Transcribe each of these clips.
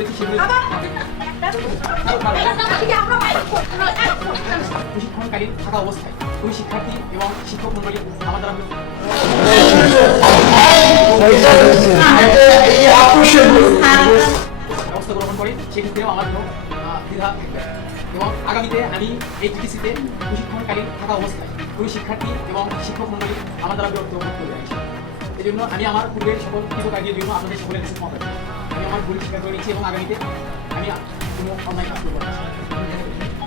করেছি সেগুলো প্রশিক্ষণকালীন থাকা অবস্থায় কোনো শিক্ষার্থী এবং শিক্ষক মন্ডলী আমার দ্বারা ব্যবস্থা গ্রহণ করে সেক্ষেত্রেও আমার কোনো দ্বিধা থাকবে এবং আগামীতে আমি এই টিটিসিতে প্রশিক্ষণকালীন থাকা অবস্থায় কোনো শিক্ষার্থী এবং শিক্ষক মন্ডলী আমার দ্বারা বিরক্ত করতে যাচ্ছি। এই জন্য আমি আমার পূর্বের সকল কৃতকার্যের জন্য আপনাদের সকলের কাছে ক্ষমা চাই। আমি আমার ভুল স্বীকার করে নিচ্ছি এবং আগামীতে আমি কোনো অন্যায় কাজ করবো না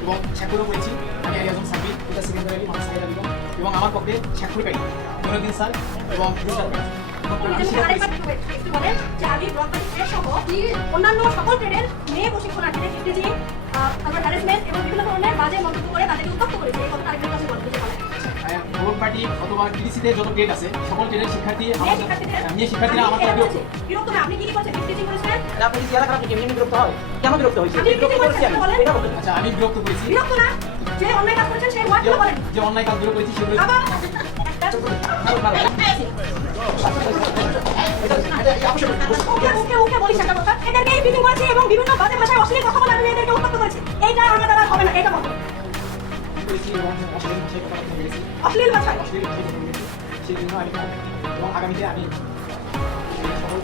এবং স্বাক্ষরও করেছি। আমি আলিয়াজম সাবি পিতা সেকেন্ডারি আলী মোহাম্মদ সাহিদ আলম এবং আমার পক্ষে স্বাক্ষরকারী মহিউদ্দিন স্যার এবং অন্যান্য সকল ট্রেডের মেয়ে প্রশিক্ষণার্থীদের ইংরেজি হ্যারাসমেন্ট এবং বিভিন্ন ধরনের বাজে মন্তব্য করে তাদেরকে উত্তপ্ত করেছে। এই কথাটা আরেকবার কাছে বলতে পারে ভোট পার্টি অথবা টিডিসিতে যত ট্রেড আছে সকল ট্রেডের শিক্ষার্থী মেয়ে শিক্ষার্থীরা আমার দ্বারা বিরক্ত। বিরক্ত না আপনি কি করছেন? টিচিং করেছেন আপনি কি চেহারা খারাপ কেমনি বিরক্ত হয়? কেন বিরক্ত হয়েছে? বিরক্ত করেছি আমি। এটা বলুন। আচ্ছা আমি বিরক্ত করেছি। বিরক্ত না যে অন্যায় কাজ করেছেন সেই ওয়ার্ডগুলো বলেন। যে অন্যায় কাজগুলো করেছি সেগুলো আবার ওকে বলিস একটা কথা। এদেরকে টিচিং করেছি এবং বিভিন্ন বাজে ভাষায় অশ্লীল কথা বলে আমি এদেরকে উত্তপ্ত করেছি। এইটা আমার দ্বারা হবে না, এটা বলো। অশ্লীল ভাষায় সেই জন্য আমি এবং আগামীতে আমি সকল